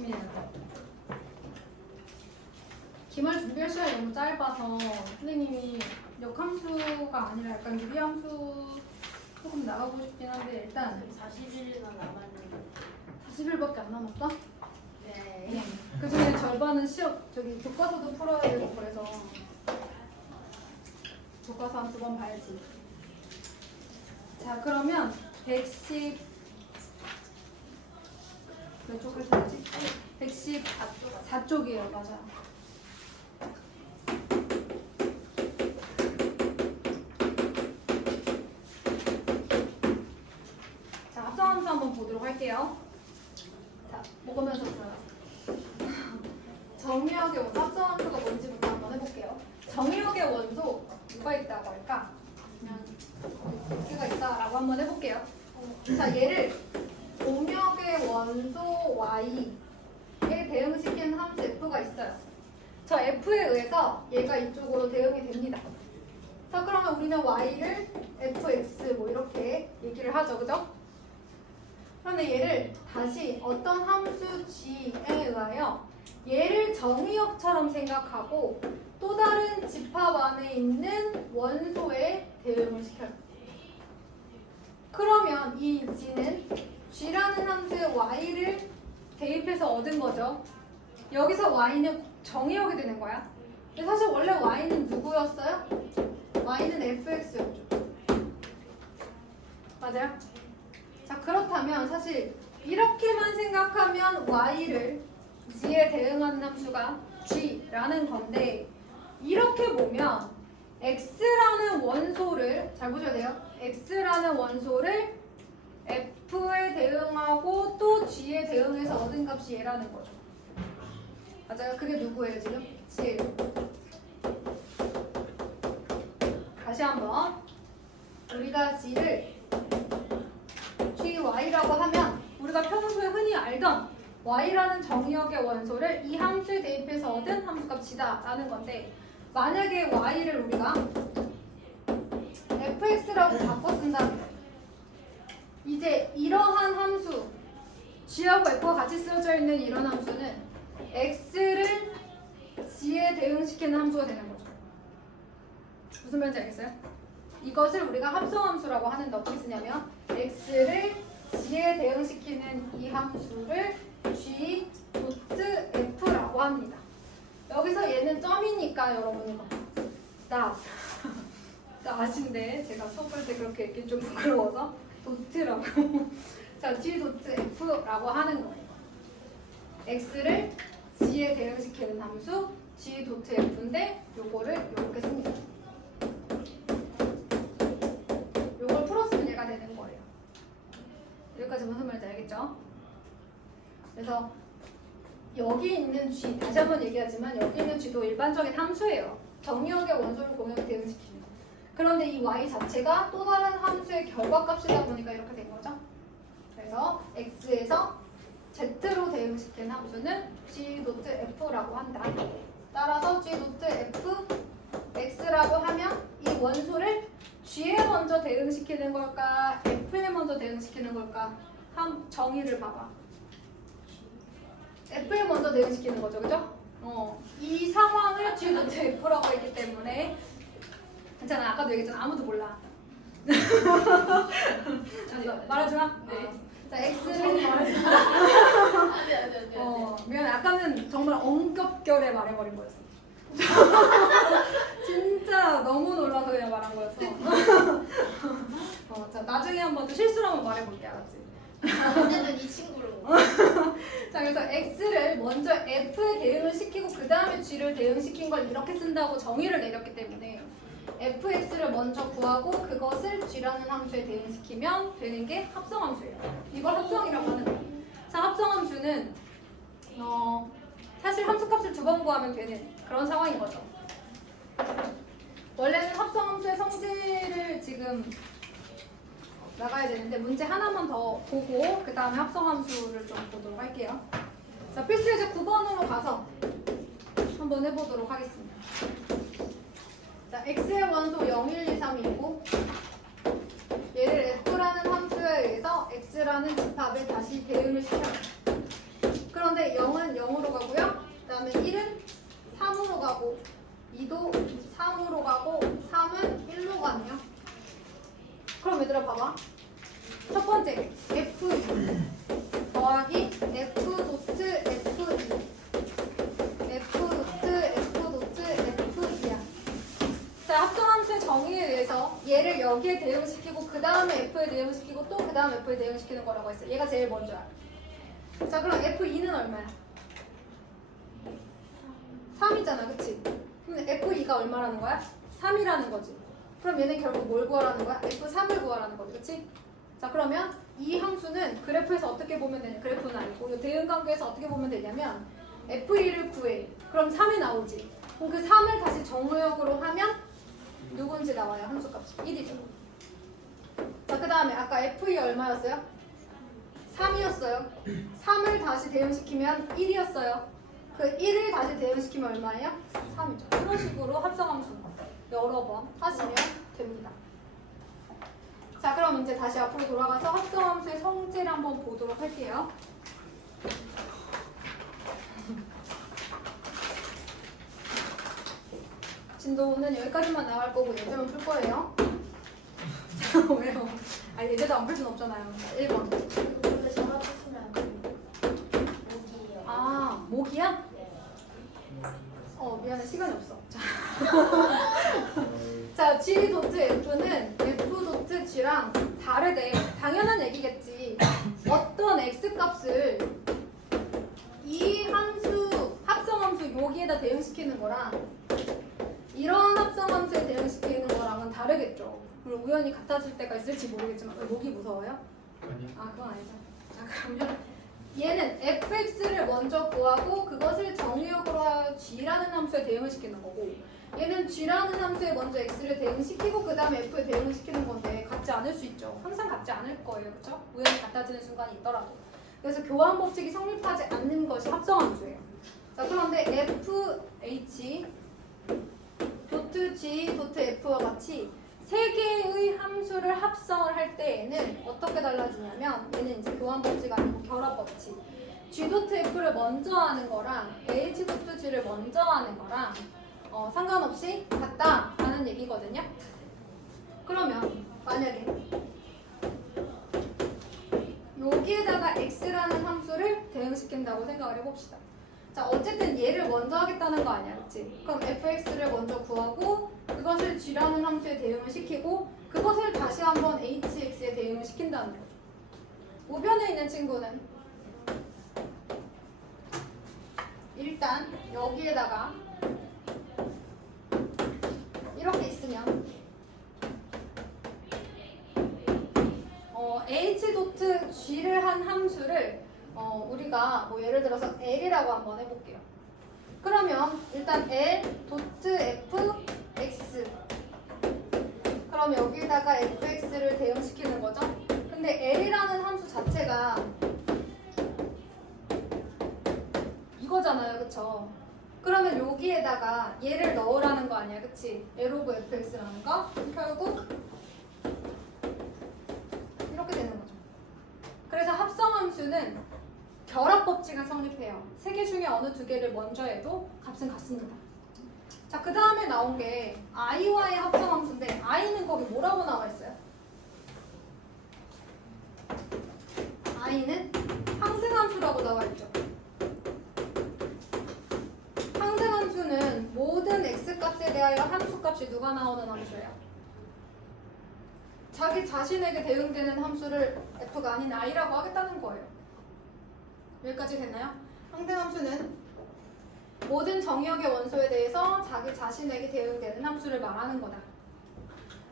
열심히 해야 돼. 기말 준비할 시간이 너무 짧아서 선생님이 역함수가 아니라 약간 유리함수 조금 나가고 싶긴 한데 일단 40일만 남았는데. 40일밖에 안 남았어? 네. 그 중에 절반은 시험, 저기 교과서도 풀어야 되고 그래서 교과서 한 2번 봐야지. 자, 그러면 110 몇 쪽까지 되지? 114쪽이에요, 맞아. 자, 합성함수 한번 보도록 할게요. 자, 먹으면서 들어요. 정의역의 원소, 합성함수가 뭔지부터 한번 해볼게요. 정의역의 원소 누가 있다고 할까? 그냥 x가 있다라고 한번 해볼게요. 자, 얘를 동역의 원소 y에 대응시키는 함수 f가 있어요. 저 f에 의해서 얘가 이쪽으로 대응이 됩니다. 자, 그러면 우리는 y를 fx 뭐 이렇게 얘기를 하죠, 그죠? 그런데 얘를 다시 어떤 함수 g에 의하여 얘를 정의역처럼 생각하고 또 다른 집합 안에 있는 원소에 대응을 시켜요. 그러면 이 g는 g라는 함수에 y를 대입해서 얻은 거죠. 여기서 y는 정의역이 되는 거야. 근데 사실 원래 y는 누구였어요? y는 fx였죠. 맞아요? 자, 그렇다면 사실 이렇게만 생각하면 y를 g에 대응하는 함수가 g라는 건데 이렇게 보면 x라는 원소를 잘 보셔야 돼요. x라는 원소를 f에 대응하고 또 g에 대응해서 얻은 값이 얘라는 거죠. 맞아요? 그게 누구예요 지금? g예요. 다시 한번 우리가 g를 gy라고 하면 우리가 평소에 흔히 알던 y라는 정의역의 원소를 이 함수에 대입해서 얻은 함수값이다 라는 건데 만약에 y를 우리가 fx라고 바꿔 쓴다면 이제 이러한 함수 g하고 f가 같이 쓰여져 있는 이런 함수는 x를 g에 대응시키는 함수가 되는 거죠. 무슨 말인지 알겠어요? 이것을 우리가 합성함수라고 하는데 어떻게 쓰냐면 x를 g에 대응시키는 이 함수를 g 도트 f라고 합니다. 여기서 얘는 점이니까 여러분 이거 나 아신데 제가 수업 할 때 그렇게 얘기 좀 부끄러워서 도트라고 자 g 도트 f라고 하는 거예요. x를 g에 대응시키는 함수 g 도트 f인데 요거를 이렇게 씁니다. 요걸 풀었으면 얘가 되는 거예요. 여기까지 무슨 말인지 알겠죠? 그래서 여기 있는 g, 다시 한번 얘기하지만 여기 있는 g도 일반적인 함수예요. 정의역의 원소를 공역에 대응시키는 거. 그런데 이 y 자체가 또 다른 함수의 결과값이다 보니까 이렇게 된 거죠. 그래서 x에서 z로 대응시키는 함수는 g 도트 f라고 한다. 따라서 g 도트 f x라고 하면 이 원소를 g에 먼저 대응시키는 걸까 f에 먼저 대응시키는 걸까 정의를 봐봐. f에 먼저 대응시키는 거죠, 그죠? 이 상황을 g 도트 f라고 했기 때문에 괜찮아. 아까도 얘기했잖아. 아무도 몰라. 말하지 마. 네. 자, x를 미안해. 아까는 정말 엉겹결에 말해버린 거였어. 진짜 너무 놀라서 그냥 말한 거였어. 자, 나중에 한번 또 실수로 한번 말해볼게, 알았지? 언제든 이 친구를 자, 그래서 x를 먼저 f에 대응을 시키고 그 다음에 g를 대응시킨 걸 이렇게 쓴다고 정의를 내렸기 때문에 fx를 먼저 구하고 그것을 g라는 함수에 대응시키면 되는 게 합성함수예요. 이걸 합성이라고 하는 거예요. 자, 합성함수는 사실 함수값을 2번 구하면 되는 그런 상황인 거죠. 원래는 합성함수의 성질을 지금 나가야 되는데 문제 하나만 더 보고 그 다음에 합성함수를 좀 보도록 할게요. 자, 필수 예제 9번으로 가서 한번 해보도록 하겠습니다. 자, x의 원소 0, 1, 2, 3이고 얘를 f라는 함수에 의해서 x라는 집합에 다시 대응을 시켜요. 그런데 0은 아니에요? 그럼 얘들아 봐봐. 첫 번째 F2 더하기 F 도트 F2 F 도트 F 도트 F2야. 자, 합성함수의 정의에 의해서 얘를 여기에 대응시키고 그 다음에 F에 대응시키고 또 그 다음에 F에 대응시키는 거라고 했어요. 얘가 제일 먼저야. 자, 그럼 F2는 얼마야? 3이잖아, 그치? 그럼 F2가 얼마라는 거야? 3이라는 거지. 그럼 얘는 결국 뭘 구하라는 거야? F3을 구하라는 거지, 그치? 자, 그러면 이 함수는 그래프에서 어떻게 보면 되냐? 그래프는 아니고 이 대응관계에서 어떻게 보면 되냐면 F2를 구해. 그럼 3이 나오지. 그럼 그 3을 다시 정우역으로 하면 누군지 나와요, 함수값이. 1이죠. 자, 그 다음에 아까 F2 얼마였어요? 3이었어요. 3을 다시 대응시키면 1이었어요. 그 1을 다시 대응시키면 얼마예요? 3이죠. 이런 식으로 합성함수 여러 번 하시면 됩니다. 자, 그럼 이제 다시 앞으로 돌아가서 합성함수의 성질을 한번 보도록 할게요. 진도는 여기까지만 나갈 거고 예제만 풀 거예요. 왜요? 아니 예제도 안 풀 순 없잖아요. 1번. 근데 저랑 붙으면 안 됩니다. 목이에요. 아, 목이야? 네. 미안해. 시간이 없어. 자, G 도트 F는 F 도트 G랑 다르대. 당연한 얘기겠지. 어떤 X 값을 이 함수, 합성함수 여기에다 대응시키는 거랑 이런 합성함수에 대응시키는 거랑은 다르겠죠. 그리고 우연히 같아질 때가 있을지 모르겠지만 목이 무서워요? 아니요. 아, 그건 아니죠. 자, 그러면 얘는 fx를 먼저 구하고 그것을 정의역으로 하여 g라는 함수에 대응을 시키는 거고 얘는 g라는 함수에 먼저 x를 대응시키고 그 다음에 f에 대응을 시키는 건데 같지 않을 수 있죠. 항상 같지 않을 거예요. 그렇죠? 우연히 같아지는 순간이 있더라도. 그래서 교환 법칙이 성립하지 않는 것이 합성함수예요. 자, 그런데 fh 도트 g 도트 f와 같이 세 개의 함수를 합성을 할 때에는 어떻게 달라지냐면 얘는 이제 교환 법칙 아니고 결합 법칙. g 도트 f를 먼저 하는 거랑 h 도트 g를 먼저 하는 거랑 상관없이 같다라는 얘기거든요. 그러면 만약에 여기에다가 x라는 함수를 대응시킨다고 생각을 해봅시다. 자, 어쨌든 얘를 먼저 하겠다는 거 아니야, 그치? 그럼 fx를 먼저 구하고 그것을 g라는 함수에 대응을 시키고 그것을 다시 한번 hx에 대응을 시킨다는 거죠. 우변에 있는 친구는 일단 여기에다가 이렇게 있으면 h 도트 g를 한 함수를 우리가 뭐 예를 들어서 L이라고 한번 해볼게요. 그러면 일단 L 도트 F X 그럼 여기다가 fx를 대응시키는 거죠. 근데 L이라는 함수 자체가 이거잖아요, 그쵸? 그러면 여기에다가 얘를 넣으라는 거 아니야, 그치? L 오브 fx라는 거 결국 이렇게 되는 거죠. 그래서 합성함수는 결합 법칙은 성립해요. 세 개 중에 어느 두 개를 먼저 해도 값은 같습니다. 자, 그 다음에 나온 게 i와의 합성함수인데 i는 거기 뭐라고 나와 있어요? i는 항등함수라고 나와 있죠. 항등함수는 모든 x값에 대하여 함수값이 누가 나오는 함수예요? 자기 자신에게 대응되는 함수를 f가 아닌 i라고 하겠다는 거예요. 여기까지 됐나요? 항등함수는 모든 정의역의 원소에 대해서 자기 자신에게 대응되는 함수를 말하는 거다.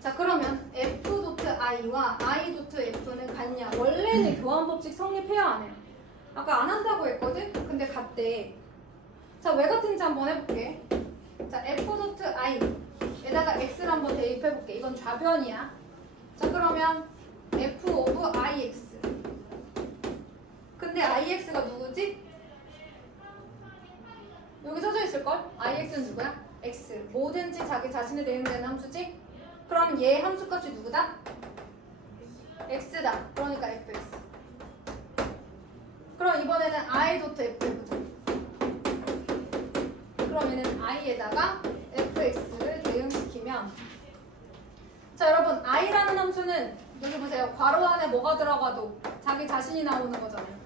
자, 그러면 f 도트 i와 i 도트 f는 같냐? 원래는 교환 법칙 성립해야 안 해요. 아까 안 한다고 했거든? 근데 같대. 자, 왜 같은지 한번 해볼게. 자, f 도트 i 에다가 x를 한번 대입해볼게. 이건 좌변이야. 자, 그러면 f 오브 ix 근데 ix가 누구지? 여기 써져 있을걸? ix는 누구야? x. 뭐든지 자기 자신에 대응되는 함수지? 그럼 얘 함수값이 누구다? x다. 그러니까 fx. 그럼 이번에는 i 도트 f 해보자. 그럼 얘는 i에다가 fx를 대응시키면 자, 여러분 i라는 함수는 여기 보세요. 괄호 안에 뭐가 들어가도 자기 자신이 나오는 거잖아요.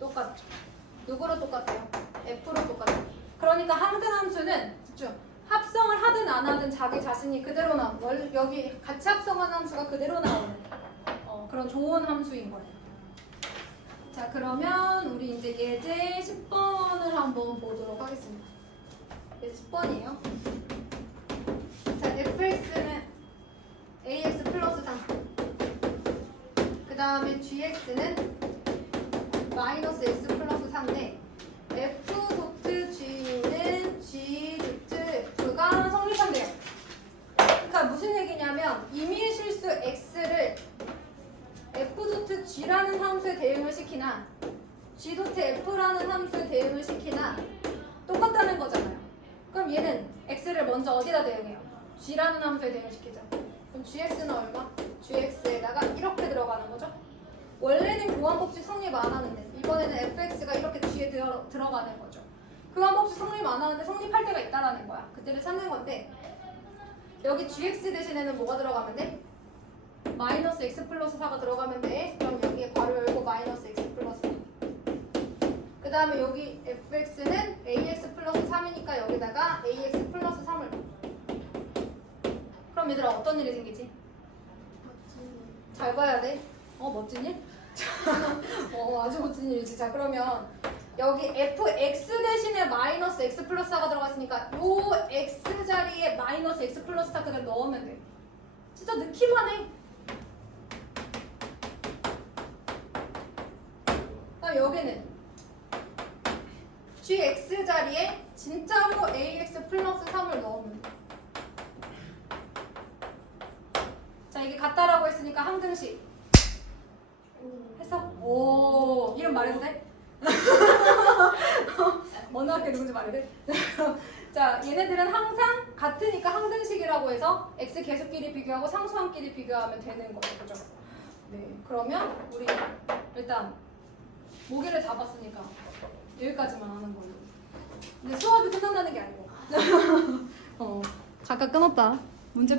똑같죠. 누구로 똑같아요? F로 똑같아요. 그러니까 항등 함수는 집중. 합성을 하든 안 하든 자기 자신이 그대로 나오는 여기 같이 합성한 함수가 그대로 나오는 그런 좋은 함수인 거예요. 자, 그러면 우리 이제 예제 10번을 한번 보도록 하겠습니다. 예제 10번이에요. 자, fx는 ax 플러스 3. 그 다음에 gx는 마이너스 x 플러스 3인데 f 도트 g는 g 도트 f가 성립한대요. 그러니까 무슨 얘기냐면 임의 실수 x를 f 도트 g라는 함수에 대응을 시키나 g 도트 f라는 함수에 대응을 시키나 똑같다는 거잖아요. 그럼 얘는 x를 먼저 어디다 대응해요? g라는 함수에 대응을 시키죠. 그럼 gx는 얼마? gx에다가 이렇게 들어가는 거죠. 원래는 교환법칙 성립 안 하는데 이번에는 fx가 이렇게 g에 들어가는 거죠. 교환법칙 성립 안 하는데 성립할 때가 있다라는 거야. 그때를 찾는 건데 여기 gx 대신에는 뭐가 들어가면 돼? 마이너스 x 플러스 4가 들어가면 돼. 그럼 여기에 괄호 열고 마이너스 x 플러스 4. 그 다음에 여기 fx는 ax 플러스 3이니까 여기다가 ax 플러스 3을 넣어. 그럼 얘들아 어떤 일이 생기지? 잘 봐야 돼. 멋진 일? 아주 멋진 일이지. 자, 그러면 여기 fx 대신에 마이너스 x 플러스 4가 들어갔으니까 요 x 자리에 마이너스 x 플러스 4 그대로 넣으면 돼. 진짜 넣기만 해. 그럼 여기는 gx 자리에 진짜로 ax 플러스 3을 넣으면 돼. 자, 이게 같다라고 했으니까 항등식 했어? 오, 이름 말해도 돼? 어느 학교 누군지 말해도 돼? 자, 얘네들은 항상 같으니까 항등식이라고 해서 x 계수끼리 비교하고 상수함끼리 비교하면 되는 거예요. 그죠? 네, 그러면 우리 일단 모기를 잡았으니까 여기까지만 하는 걸로. 근데 수업이 끝난다는 게 아니고. 잠깐 끊었다.